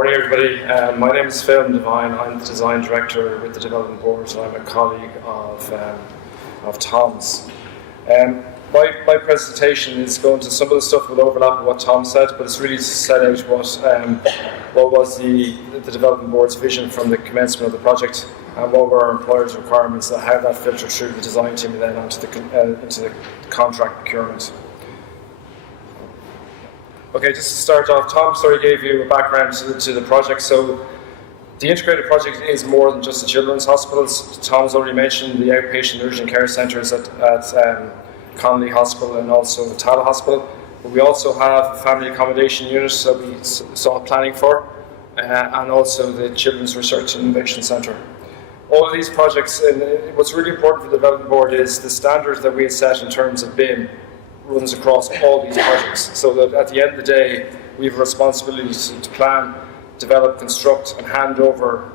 Morning everybody, my name is Phelim Devine. I'm the Design Director with the Development Board and I'm a colleague of Tom's. My presentation is going to some of the stuff will overlap with what Tom said, but it's really to set out what was the Development Board's vision from the commencement of the project and what were our employers' requirements and how that filtered through the design team and then onto into the contract procurement. Okay, just to start off, Tom gave you a background to the project. So the integrated project is more than just the children's hospitals. Tom's already mentioned the outpatient urgent care centres at Connolly Hospital and also the Tala Hospital. But we also have a family accommodation unit that we saw planning for, and also the Children's Research and Innovation Centre. All of these projects, and what's really important for the Development Board is the standards that we had set in terms of BIM runs across all these projects, so that at the end of the day we have a responsibility to plan, develop, construct and hand over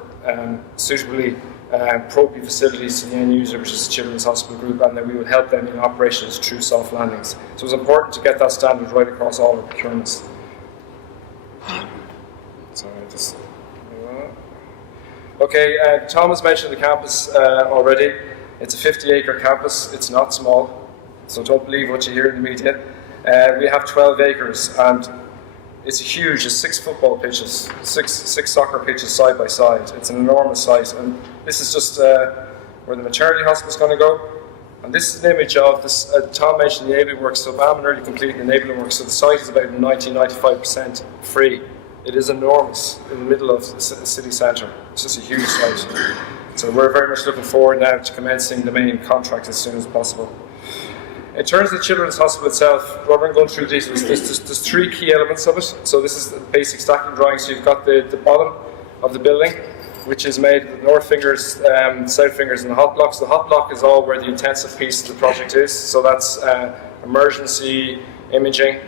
suitably appropriate facilities to the end user, which is the Children's Hospital Group, and that we would help them in operations through soft landings. So it's important to get that standard right across all our procurements. Okay, Tom has mentioned the campus already. It's a 50-acre campus, it's not small. So don't believe what you hear in the media. We have 12 acres and it's huge. It's 6 football pitches, six soccer pitches side by side. It's an enormous site, and this is just where the maternity hospital is going to go. And this is an image of this. Tom mentioned the enabling works, so BAM already completed the enabling works. So the site is about 90-95% free. It is enormous in the middle of the city centre. It's just a huge site. So we're very much looking forward now to commencing the main contract as soon as possible. In terms of the Children's Hospital itself, what we're going through these, there's 3 key elements of it. So this is the basic stacking drawing. So you've got the bottom of the building, which is made of the north fingers, south fingers and the hot blocks. The hot block is all where the intensive piece of the project is. So that's emergency imaging.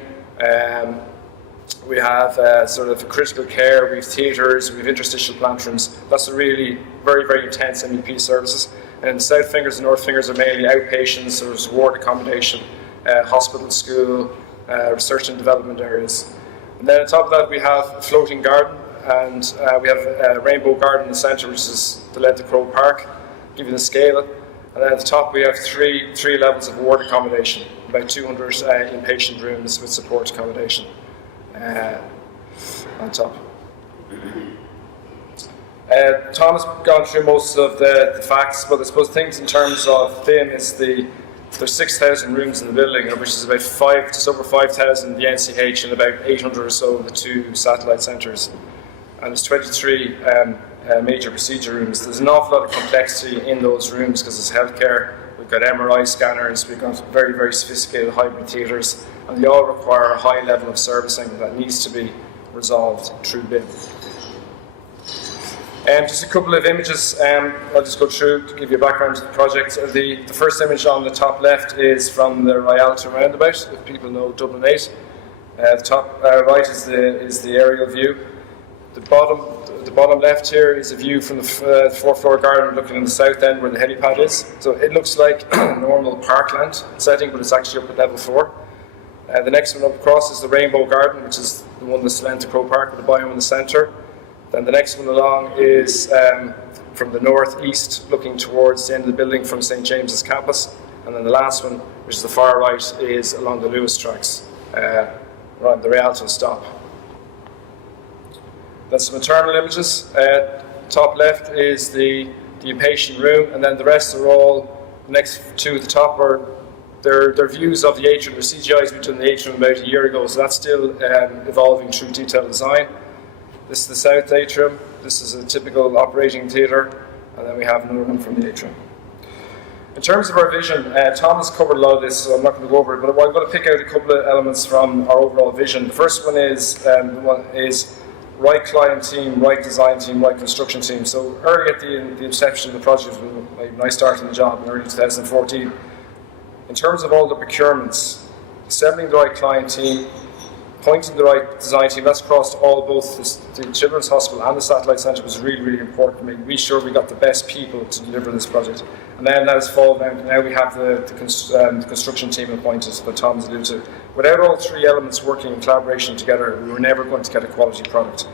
We have sort of critical care, we have theatres, we have interstitial plant rooms. That's a really very, very intense MEP services. And the south fingers and north fingers are mainly outpatients, so there's ward accommodation, hospital, school, research and development areas. And then on top of that we have a floating garden, and we have a rainbow garden in the centre, which is the Let the Crow Park, give you the scale. And then at the top we have three levels of ward accommodation, about 200 inpatient rooms with support accommodation on top. Tom has gone through most of the facts, but I suppose things in terms of BIM is there's 6,000 rooms in the building, which is about just over 5,000 the NCH and about 800 or so the 2 satellite centres. And there's 23 major procedure rooms. There's an awful lot of complexity in those rooms because it's healthcare. We've got MRI scanners, we've got very, very sophisticated hybrid theatres, and they all require a high level of servicing that needs to be resolved through BIM. Just a couple of images, I'll just go through to give you a background to the project. The first image on the top left is from the Rialto roundabout, if people know Dublin 8. The top right is the aerial view. The bottom left here is a view from the 4th-floor garden looking in the south end where the helipad is. So it looks like a normal parkland setting, but it's actually up at level 4. The next one up across is the Rainbow Garden, which is the one that's Let the Crow Park with the biome in the centre. Then the next one along is from the north-east, looking towards the end of the building from St. James's campus. And then the last one, which is the far right, is along the Lewis tracks, around the Rialto stop. Then some maternal images. Top left is the inpatient room, and then the rest are all, the next 2 at the top are their views of the atrium. The CGIs we did in the atrium about a year ago, so that's still evolving through detailed design. This is the south atrium, this is a typical operating theatre, and then we have another one from the atrium. In terms of our vision, Tom has covered a lot of this, so I'm not going to go over it, but I'm going to pick out a couple of elements from our overall vision. The first one is right client team, right design team, right construction team. So early at the inception of the project, when I started the job in early 2014, in terms of all the procurements, assembling the right client team, appointing the right design team, that's across both the Children's Hospital and the Satellite Centre was really, really important to me. We sure we got the best people to deliver this project. And then that has fallen down. Now we have the construction team appointed that Tom has alluded to. Without all 3 elements working in collaboration together, we were never going to get a quality product.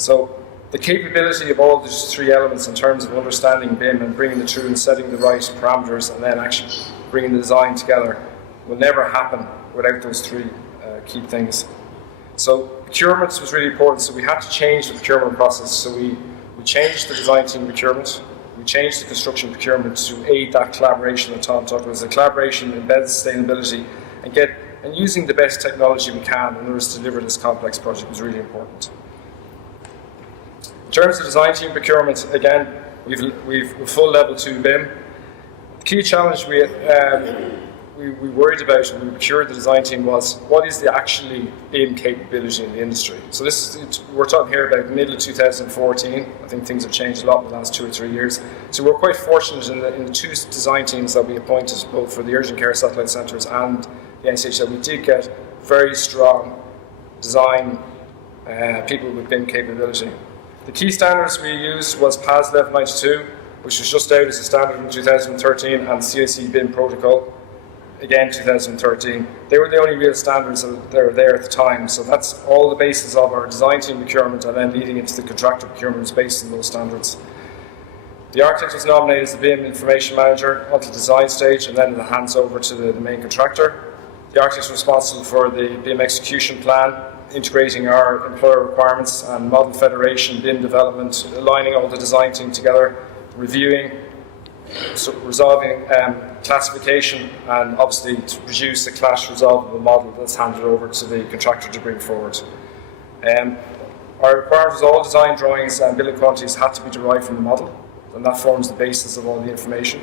So the capability of all these three elements in terms of understanding BIM and bringing it through and setting the right parameters and then actually bringing the design together will never happen without those three key things. So procurement was really important, so we had to change the procurement process. So we changed the design team procurement, we changed the construction procurement to aid that collaboration that Tom talked about. The collaboration embeds sustainability and using the best technology we can in order to deliver this complex project was really important. In terms of design team procurement, again, we've full level 2 BIM. The key challenge we worried about when we procured the design team was what is the actually BIM capability in the industry. So we're talking here about middle of 2014. I think things have changed a lot in the last 2 or 3 years. So we're quite fortunate in the 2 design teams that we appointed, both for the urgent care satellite centres and the NPH, that we did get very strong design people with BIM capability. The key standards we used was PAS 1192, which was just out as a standard in 2013, and CIC BIM protocol, again 2013. They were the only real standards that were there at the time, so that's all the basis of our design team procurement, and then leading into the contractor procurement is based on those standards. The architect was nominated as the BIM information manager until the design stage, and then it hands over to the main contractor. The architect is responsible for the BIM execution plan, integrating our employer requirements and model federation, BIM development, aligning all the design team together, reviewing, resolving classification, and obviously to produce a clash resolvable model that's handed over to the contractor to bring forward. Our requirement is all design drawings and building quantities had to be derived from the model, and that forms the basis of all the information.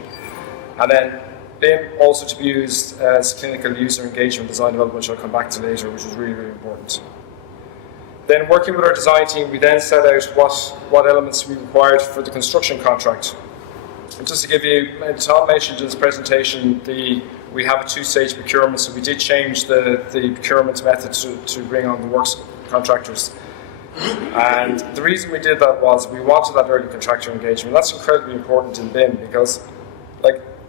And then BIM also to be used as clinical user engagement design development, which I'll come back to later, which is really, really important. Then working with our design team, we then set out what elements we required for the construction contract. And just to give you, Tom mentioned in his presentation, we have a 2-stage procurement, so we did change the procurement method to bring on the works contractors. And the reason we did that was we wanted that early contractor engagement. That's incredibly important in BIM because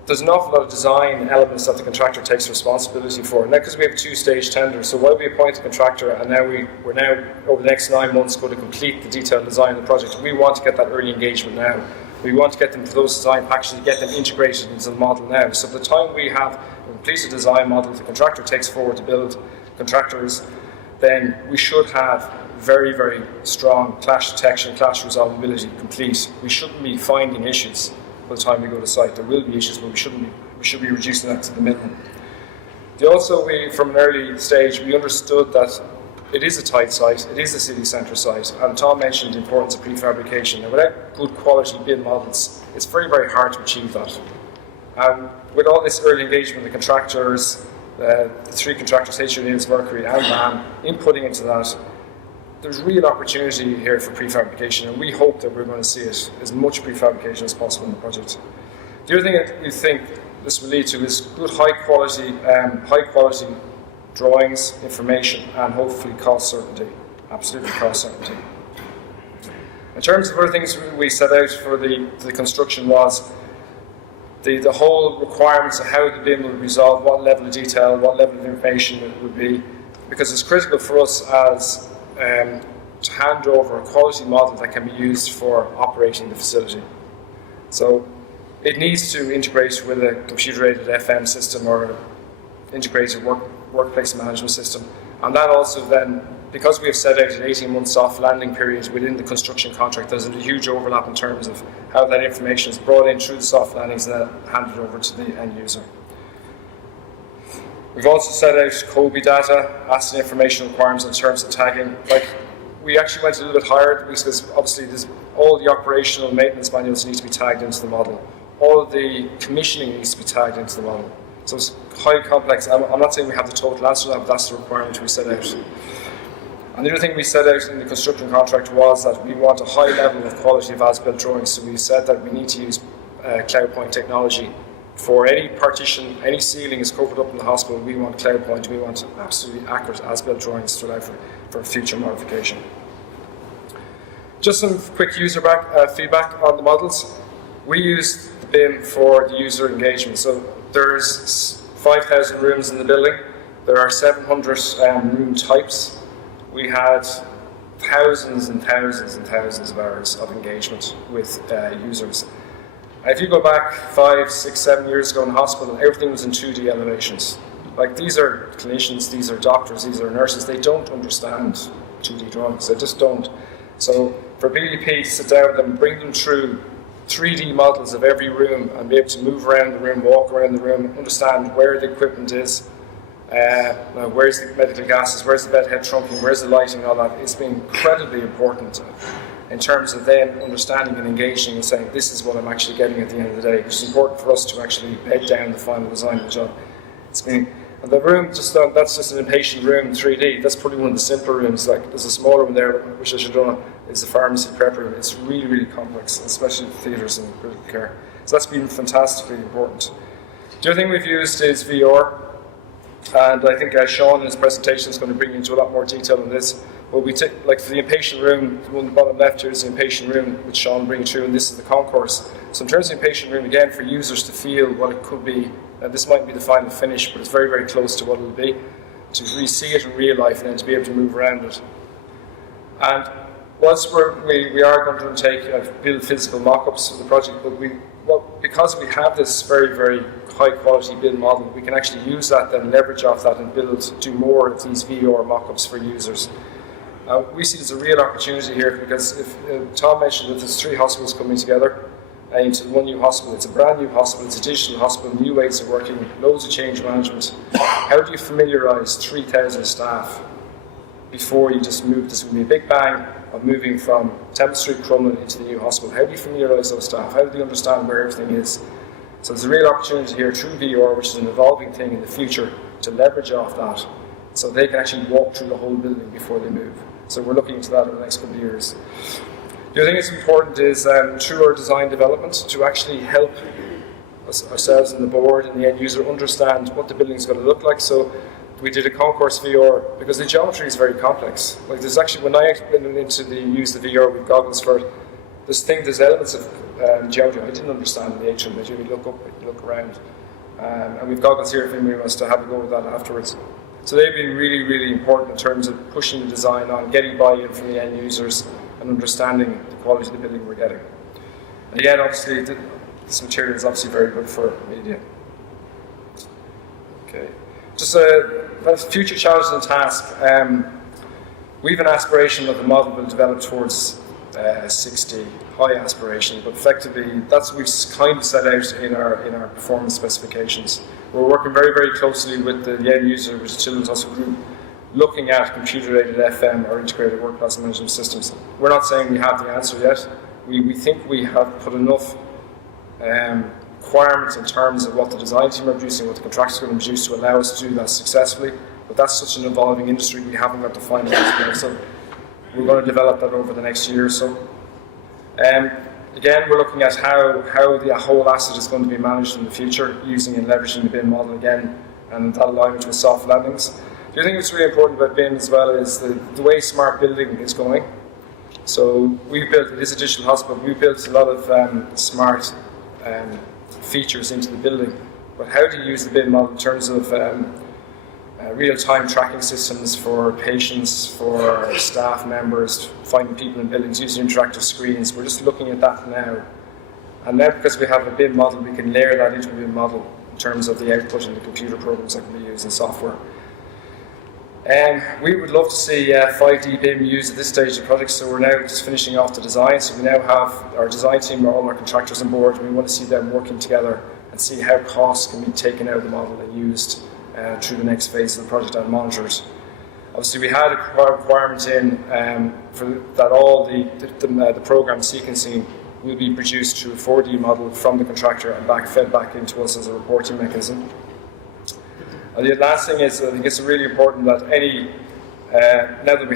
there's an awful lot of design elements that the contractor takes responsibility for. And because we have a 2-stage tender, so while we appoint a contractor and now we're now over the next 9 months going to complete the detailed design of the project, we want to get that early engagement now. We want to get them to those design packages and get them integrated into the model now. So by the time we have a completed design model, the contractor takes forward to build contractors, then we should have very, very strong clash detection, clash resolvability complete. We shouldn't be finding issues by the time we go to site. There will be issues, but we should be reducing that to the minimum. From an early stage, we understood that it is a tight site, it is a city centre site, and Tom mentioned the importance of prefabrication. Now, without good quality BIM models, it's very, very hard to achieve that. With all this early engagement, the contractors, the 3 contractors, HUNs, Mercury and RAM, inputting into that, there's real opportunity here for prefabrication, and we hope that we're going to see it as much prefabrication as possible in the project. The other thing that we think this will lead to is good high quality drawings, information, and hopefully cost certainty. Absolutely cost certainty. In terms of other things we set out for the construction was the whole requirements of how the BIM will resolve, what level of detail, what level of information it would be, because it's critical for us as to hand over a quality model that can be used for operating the facility. So it needs to integrate with a computer-aided FM system or integrated workplace management system. And that also then, because we have set out an 18-month soft landing period within the construction contract, there's a huge overlap in terms of how that information is brought in through the soft landings and then handed over to the end user. We've also set out COBE data, asset information requirements in terms of tagging. We actually went a little bit higher because obviously all the operational maintenance manuals need to be tagged into the model. All of the commissioning needs to be tagged into the model. So it's highly complex. I'm not saying we have the total answer to that, but that's the requirement we set out. And the other thing we set out in the construction contract was that we want a high level of quality of as-built drawings. So we said that we need to use CloudPoint technology. For any partition, any ceiling is covered up in the hospital, we want CloudPoint, we want absolutely accurate as-built drawings to allow for future modification. Just some quick user feedback on the models. We use the BIM for the user engagement. So there's 5,000 rooms in the building. There are 700 room types. We had thousands and thousands and thousands of hours of engagement with users. And if you go back 5, 6, 7 years ago in the hospital, everything was in 2D elevations. Like, these are clinicians, these are doctors, these are nurses, they don't understand 2D drawings, they just don't. So for BDP to sit down with them, bring them through 3D models of every room and be able to move around the room, walk around the room, understand where the equipment is, where's the medical gases, where's the bedhead trunking, where's the lighting, all that. It's been incredibly important in terms of them understanding and engaging and saying, this is what I'm actually getting at the end of the day, which is important for us to actually bed down the final design of the job. It's been, and the room, that's just an inpatient room, 3D. That's probably one of the simpler rooms. Like, there's a smaller one there, which I should have done, is the pharmacy prep room. It's really, really complex, especially with theatres and critical care. So that's been fantastically important. The other thing we've used is VR. And I think Sean in his presentation is going to bring you into a lot more detail on this. But we take, like, for the inpatient room, the one on the bottom left here is the inpatient room, which Sean brings through, and this is the concourse. So in terms of the inpatient room, again, for users to feel what it could be, and this might be the final finish, but it's very, very close to what it'll be, to really see it in real life and then to be able to move around it. And whilst we are going to undertake build physical mock-ups of the project, but because we have this very, very high quality build model, we can actually use that, then leverage off that and do more of these VR mock-ups for users. We see there's a real opportunity here, because if Tom mentioned that there's 3 hospitals coming together into one new hospital. It's a brand new hospital, it's a digital hospital, new ways of working, loads of change management. How do you familiarise 3,000 staff before you just move? This will be a big bang of moving from Temple Street, Crumlin into the new hospital. How do you familiarise those staff? How do they understand where everything is? So there's a real opportunity here through VR, which is an evolving thing in the future, to leverage off that so they can actually walk through the whole building before they move. So we're looking into that in the next couple of years. The other thing that's important is through our design development to actually help ourselves and the board and the end user understand what the building's going to look like. So we did a concourse VR because the geometry is very complex. Like, there's actually, when I went into use the VR with goggles for it, there's elements of geometry I didn't understand in the atrium. That you look up, you look around, and we've goggles here if anybody wants to have a go with that afterwards. So they've been really, really important in terms of pushing the design on, getting buy-in from the end users, and understanding the quality of the building we're getting. And again, obviously, this material is obviously very good for media. Okay, just future challenges and tasks. We have an aspiration that the model will develop towards 60, high aspiration, but effectively that's what we've kind of set out in our performance specifications. We're working very, very closely with the end user, which is Children's Hospital Group, looking at computer-aided FM or integrated work-class management systems. We're not saying we have the answer yet. We think we have put enough requirements in terms of what the design team are producing, what the contractors are going to produce to allow us to do that successfully. But that's such an evolving industry, we haven't got the final answer. So we're going to develop that over the next year or so. Again, we're looking at how the whole asset is going to be managed in the future, using and leveraging the BIM model again, and that alignment with soft landings. The other thing that's really important about BIM as well is the way smart building is going. So we've built, it is a digital hospital, we've built a lot of smart features into the building. But how do you use the BIM model in terms of real-time tracking systems for patients, for staff members, finding people in buildings, using interactive screens? We're just looking at that now. And now, because we have a BIM model, we can layer that into a BIM model in terms of the output and the computer programs that can be used in software. We would love to see 5D BIM used at this stage of the project, so we're now just finishing off the design. So we now have our design team, all our contractors on board, and we want to see them working together and see how costs can be taken out of the model and used through the next phase of the project and monitored. Obviously, we had a requirement in for that all the program sequencing will be produced through a 4D model from the contractor and fed back into us as a reporting mechanism. And the last thing is, I think it's really important that now that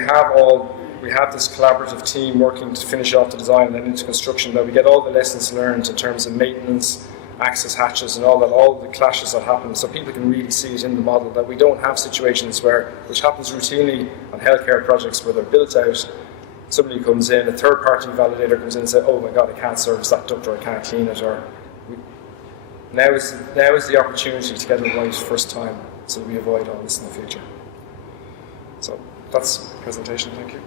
we have this collaborative team working to finish off the design and then into construction, that we get all the lessons learned in terms of maintenance, access hatches and all the clashes that happen, so people can really see it in the model, that we don't have situations which happens routinely on healthcare projects where they're built out, somebody comes in, a third-party validator comes in and says, oh my god, I can't service that duct or I can't clean it, or now is the opportunity to get it right first time, so that we avoid all this in the future. So that's the presentation, thank you.